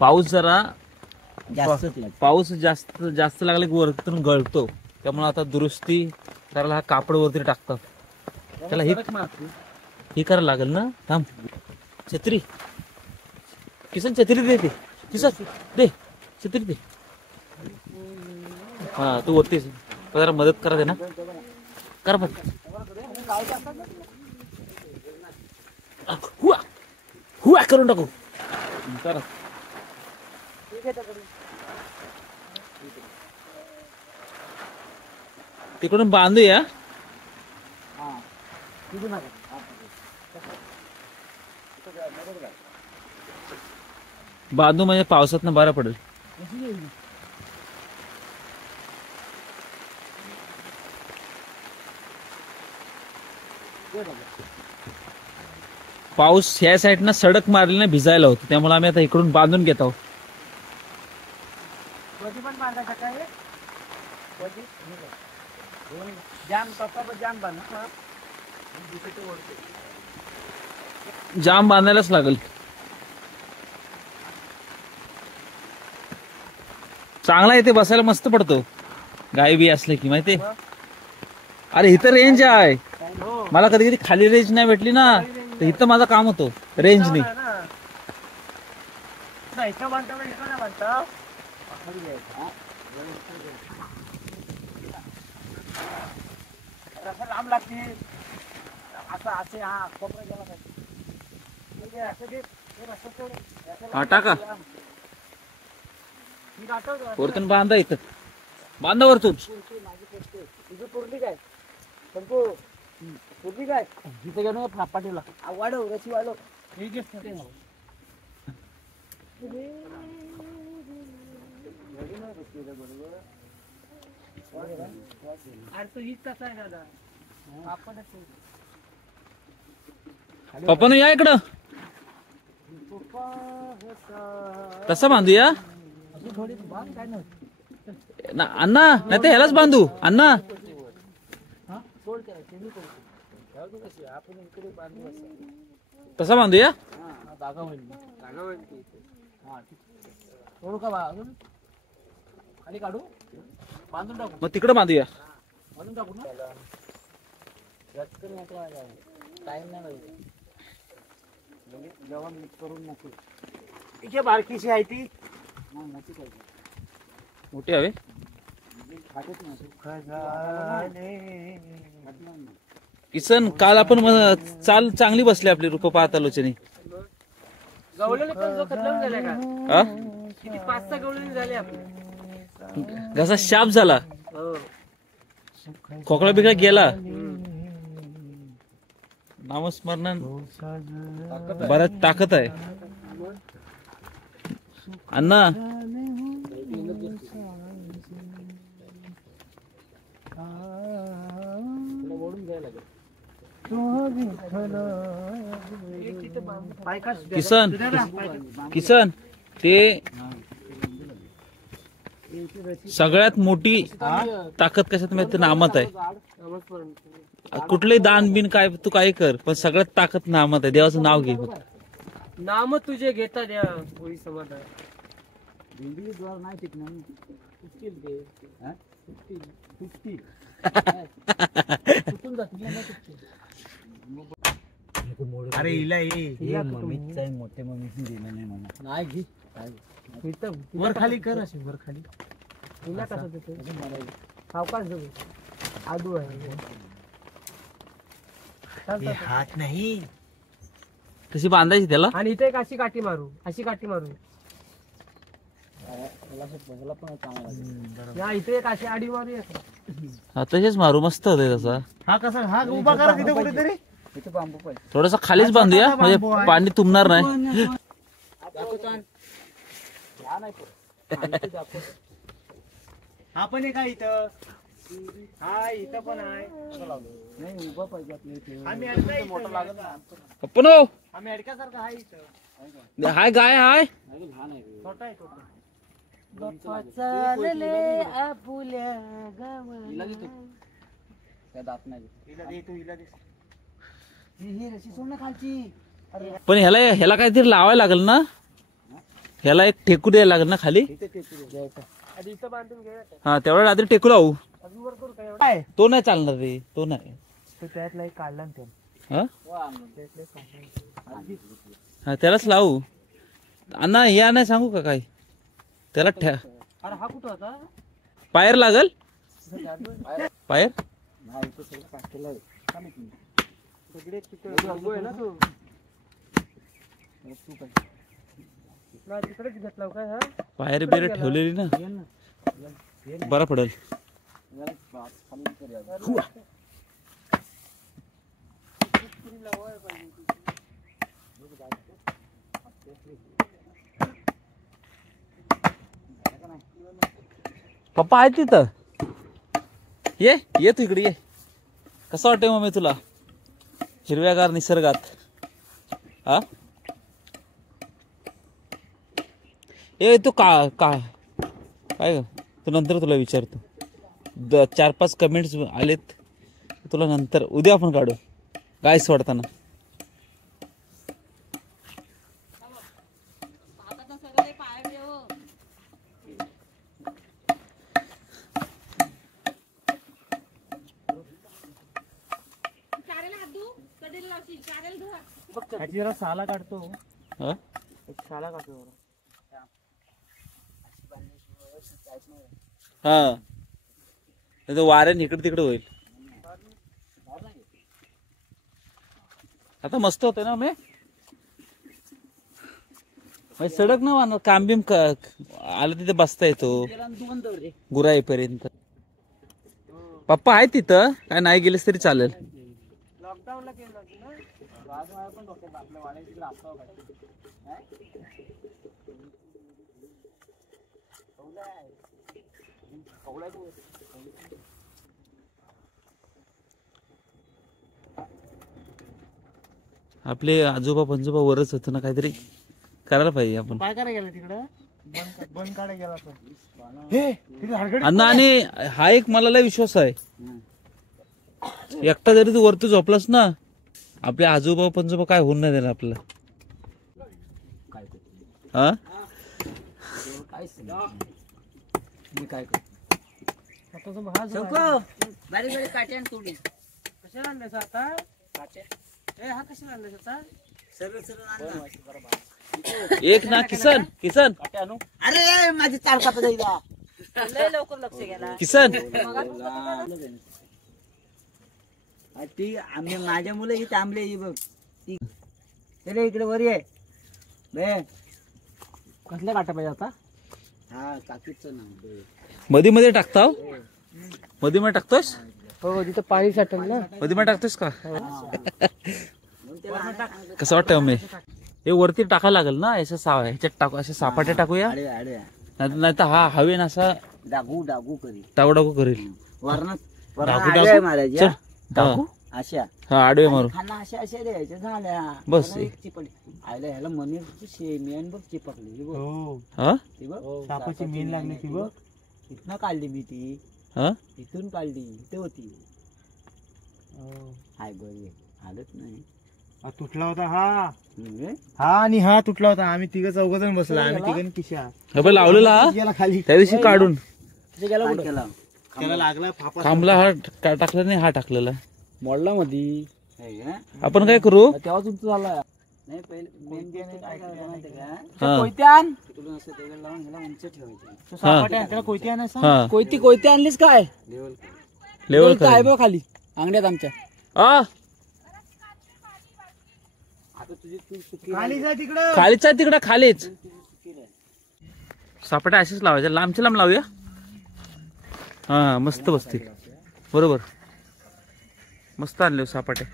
पाऊस जरा पाऊस जास्त जास्त लागला की वरतून गळतो, त्यामुळे आता दुरुस्ती करायला हा कापड वरती टाकतात. त्याला हे करायला लागेल ना. थांब, छत्री किसन, छत्री दे, ते किसन दे छत्री दे. हा तू वरतीस, जरा मदत करा दे ना, कर बघ. हुआ हुआ करून टाकू. करा तिकडून बांधूया. बांधू म्हणजे पावसातनं बरं पडेल. पाऊस ह्या साईडनं सडक मारली ना, भिजायला होतं, त्यामुळे आम्ही आता इकडून बांधून घेत आहोत. जाम बांधायलाच लागेल. चांगला इथे बसायला मस्त पडतो, गाय बी असले की माहिती. अरे इथं रेंज आहे, मला कधी कधी खाली रेंज नाही भेटली ना, तर इथं माझं काम होतो रेंजनी. हा टाका वरतून, बांधा इथं, बांधा वरतून. पाठीला वाढव, रशी वाढव. पप्पा या इकडं, तसं बांधूया ना अण्णा, नाही तर ह्यालाच बांधू अण्णा. तसा बांधूया. मग तिकडे बांधूया. बारकीशी आहे ती, मोठी हवे. किसन, काल आपण चाल चांगली बसली आपली, रूप पाहत आलोचनी. घसा शाप झाला, खोकला बिकळा गेला. नामस्मरण बऱ्याच ताकद आहे अण्णा. किसन किसन, ते सगळ्यात मोठी ताकद कशात माहिती, नामात आहे. कुठलंही दान बिन काय तू काय कर, पण सगळ्यात ताकद नामात आहे. देवाचं नाव घे, नाम तुझे घेता द्या होई समाधान. अरे हिला मम्मीचा मोठे मम्मी दिलं नाही म्हणा. नाही घे, वर खाली कर, अशी वर खाली. तुला कसं देतो सावकाश देऊ. आदू आहे हात नाही, कशी बांधायची त्याला. आणि इथे एक अशी काठी मारू, अशी काठी मारू. या इथे एक अशी आडी मारू. हा तसेच मारू, मस्त होते तसा. हा कसा, हा उभा करा तिथे कुठेतरी. थोडासा खालीच बांधूया, म्हणजे पाणी तुंबणार नाही. हा पण आहे का इथं, हा इथं पण आहे. नाही उभा पाहिजे आपल्या. पण हो आम्ही अडक्यासारखं आहे इथं. हाय गाय हाय, छोटा आहे छोटा. बाप्पा चालले आपुल्या गावाला. ही रशी सोड ना खालची. पण ह्याला काहीतरी लावायला लागेल ना, ह्याला एक टेकू द्यायला लागेल ना खाली. आधी इथं बांधून घे. हा तेवढा रात्री टेकू लावू. अजून वर करू काय? तो नाही चालणार रे, तो नाही. तो त्यातला एक काढला ना त्यानं. हा त्यातला एक काढला. हा त्यालाच लावू. अण्णा या नाही सांगू का काय त्याला अरे हा कुठं होता? पायर लागल. पायर सगळे तिकडे उभं आहे ना तो. नाही तिकडेच घेतला काय हा? पायर बिर ठेवलेली ना, बरा पडेल. पप्पा आहे तिथं. ये तू इकडे ये. कसं वाटतंय मम्मी तुला हिरव्यागार निसर्गात? हा ए तू काय ग, तू नंतर तुला विचारतो. 4-5 कमेंट्स आलेत तुला, नंतर उद्या आपण काढू गाय सोडताना. जरा साला काढतो. हा साला काढतो जरा. हा नाही तर वाऱ्याने इकडे तिकडे होईल. आता मस्त होतंय ना मे, सडक ना वाहणार. काम बिम आलं तिथे बसता येतो गुराईपर्यंत. पप्पा आहे तिथं, काय नाही गेलेस तरी चालेल. लॉकडाऊनला केलं होतं ना. आपले आजोबा पंजोबा वरच होतं ना, काहीतरी करायला पाहिजे आपण. काय करायला गेला तिकडं? बंद काढायला गेला तो. हे तिकडे हडगडीत अण्णा आणि हा एक मला लय विश्वास आहे, एकटा जरी तू वरती झोपलास ना, आपले आजोबा पंजोबा काय होऊन नाही देणार आपल्याला. हा काय आता तो महाज आहे. बारीक बारीक काटे आणि तोडी कशाला आणलं आता? ए हा कशाला आणलं आता? सरळ सरळ आणला. एक ना किसन अरे माझी चार कापा जाईला. लय लवकर लक्ष गेला. किसन ती आंबे माझ्या मुलं ही तांबले ही बघ. ती चले इकडे वर ये बे. कसल्या काटा पाहिजे आता? हा काकीचं नाव मध्ये मध्ये टाकता, मध्ये मध्ये टाकतोस. हो तिथं पाणी साठल ना. मध्ये मध्ये टाकतोस का? कसं वाटतं मम्मी? हे वरती टाकायला लागेल ना, ह्याच्यात टाकू, अशा सापाट्या टाकूया. नाही तर हा हवेन असा डागू डागू करी टाकू करेल. मारायच्या टाकू अशा. हा आडवे मारू. खाना अशा अशा द्यायच्या झाल्या बस. आयला ह्याला मनीरची शेमियान बघ चिपकली बघ. हा ती बघ सापाची मेन लागली ती बघ. इथनं काढली मी ती. हा इथून काढली इथे होती. हाय बरी हालत नाही. तुटला होता हा. म्हणजे हा आणि हा तुटला होता. आम्ही तिघ चौघजण बसला. आम्ही तिघांनी किशा लावलेला हा गेला खाली. त्या दिवशी काढून काय केला त्याला लागला फापा. खांबला हा टाकला नाही, हा टाकलेला मोडला मधी. हे का? आपण काय करू. तेव्हा तुमचं झाला. नाही पहिले मेन काय करायचं माहिती का? हा कोयत्यान तिकडून असं तेल लावून ह्याला उंच ठेवायचं. सापाट्या त्याला कोयती आणायचं. हा कोयती आणलीस काय? लेवल लेवल काय बघ खाली अंगड्यात आमच्या. आता तुझी तू चुकी खाली जा तिकडं. खालीच आहे तिकडं, खालीच सापाट्या असेच लावायच्या, लांबच्या लांब लावूया. हा मस्त बसतील. बरोबर मस्त आणले सापाटे.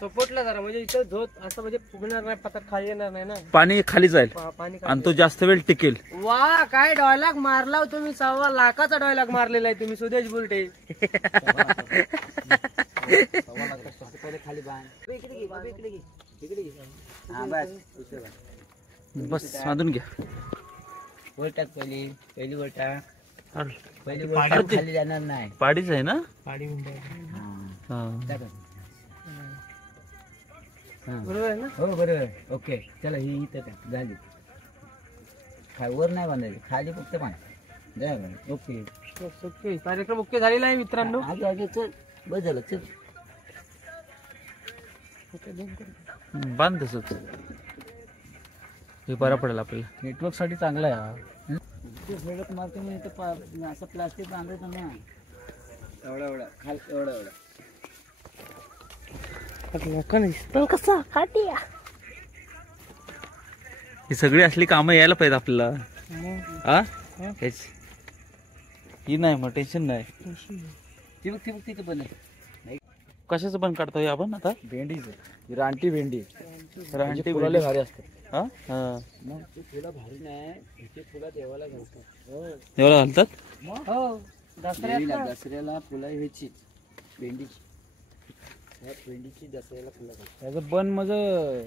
सपोर्टला जरा म्हणजे इथं झोत असं म्हणजे फुगणार नाही, पत्ता खाली येणार नाही ना. पाणी खाली जाईल पाणी आणि तो जास्त वेळ टिकेल. वा काय डायलॉग मारला हो तुम्ही. 1.25 लाखाचा डायलॉग मारलेला आहे तुम्ही सुदेश बुलटे. पहिले खाली बांध. इकडे घे बाबा, इकडे घे इकडे घे. हा बस इथे बस. बस बांधून घ्या. वर टाक पहिली पहिली वर टाक अरे, पहिली वर टाक, खाली जाणार नाही. पाडीच आहे ना? पाडी उंडा. हा. हा. टाक. हा. बरोबर आहे ना? हो बरोबर. ओके चला ही इथं टाक झाली. वर नाही बांधायची खाली फक्त बांध झालं. ओके ओके कार्यक्रम ओके झालेला आहे मित्रांनो. आगे आगे चल बस झालं चल. बांध तसंच. हे बरं पडेल आपल्याला. नेटवर्क साठी चांगला आहे. फेडत मारते मी इथं असं प्लास्टिक बांधायचं ना एवढा एवढा खाल एवढा एवढा. कसा काटिया ही सगळी असली कामं यायला पाहिजे आपल्याला. हा हेच. ही नाही मग टेन्शन नाही. ती बघ तिथे पण आहे. कशाचं पण काढतो हे आपण आता? भेंडीच रानटी भेंडी. रानटी फुलाले भारी असते. हा हा. मग ते फुलं भारी नाही ते फुलं देवाला घालतात. देवाला घालतात? हो देवीला दसऱ्याला फुलं ह्याची भेंडीची. ह्या भेंडीची दसऱ्याला फुलं घालतात. त्याचं बन माझं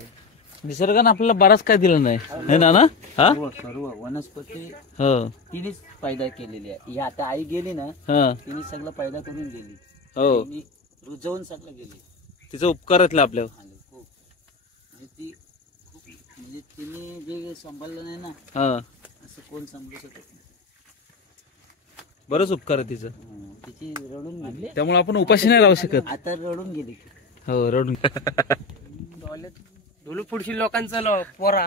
निसर्गानं आपल्याला बराच काय दिलं नाही है ना? हा सर्व सर्व वनस्पती हो तिनेच पैदा केलेली आहे. ही आता आई गेली ना हा तिने सगळं पैदा करून गेली. हो. तिने रुजवून सगळं गेली. तिचा उपकार आहेत आपल्यावर. आले खूप म्हणजे ती खूप म्हणजे तिने जे सांभाळलं नाही ना हा असं कोण सांभाळू शकत नाही. बरंच उपकार आहे तिचं. तिची रडून गेली. त्यामुळे आपण उपाशी नाही राहू शकत. आता रडून गेली. हो रडून. ढोलू पुढची लोकांचं पोरा.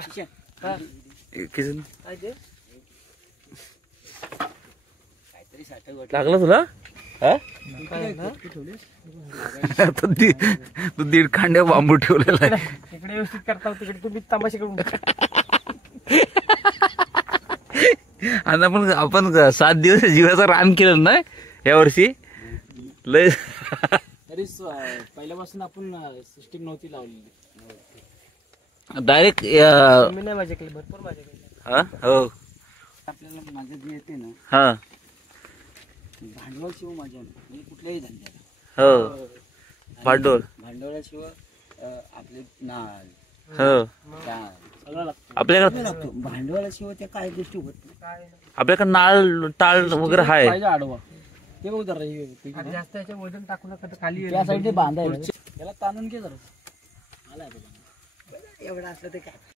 किसन काय ते? काहीतरी साठं गोठं. लागला तुला? हा? काय ना? तू दीड खांड्या बांबू ठेवलेला आहे. इकडे व्यवस्थित करता तिकडे तुम्ही तमाशे करून. आणि आपण 7 दिवस जीवाचं रान केलं ना या वर्षी. लय तरी पहिल्यापासून आपण सिस्टीम नव्हती लावलेली. डायरेक्ट. मी नाही माझ्या केली भरपूर माझ्या केली. हा हो आपल्याला माझं जे येते ना हा भांडवल शिवाय माझ्या म्हणजे कुठल्याही धंद्याला हो भांडवल भांडवलाशिवाय आपले नाळ हो डाळ सगळं लागतं. आपल्याकडे भांडवलाशिवाय त्या काही गोष्टी होत नाही. आपल्याकडे नाळ टाळ वगैरे आहे. पाहिजे आडवा ते बघ जरा आता जास्त याच्या वजन टाकू नका तर खाली त्या साईडने बांधायला त्याला ताणून घे जरा. आला एवढा असलं ते काय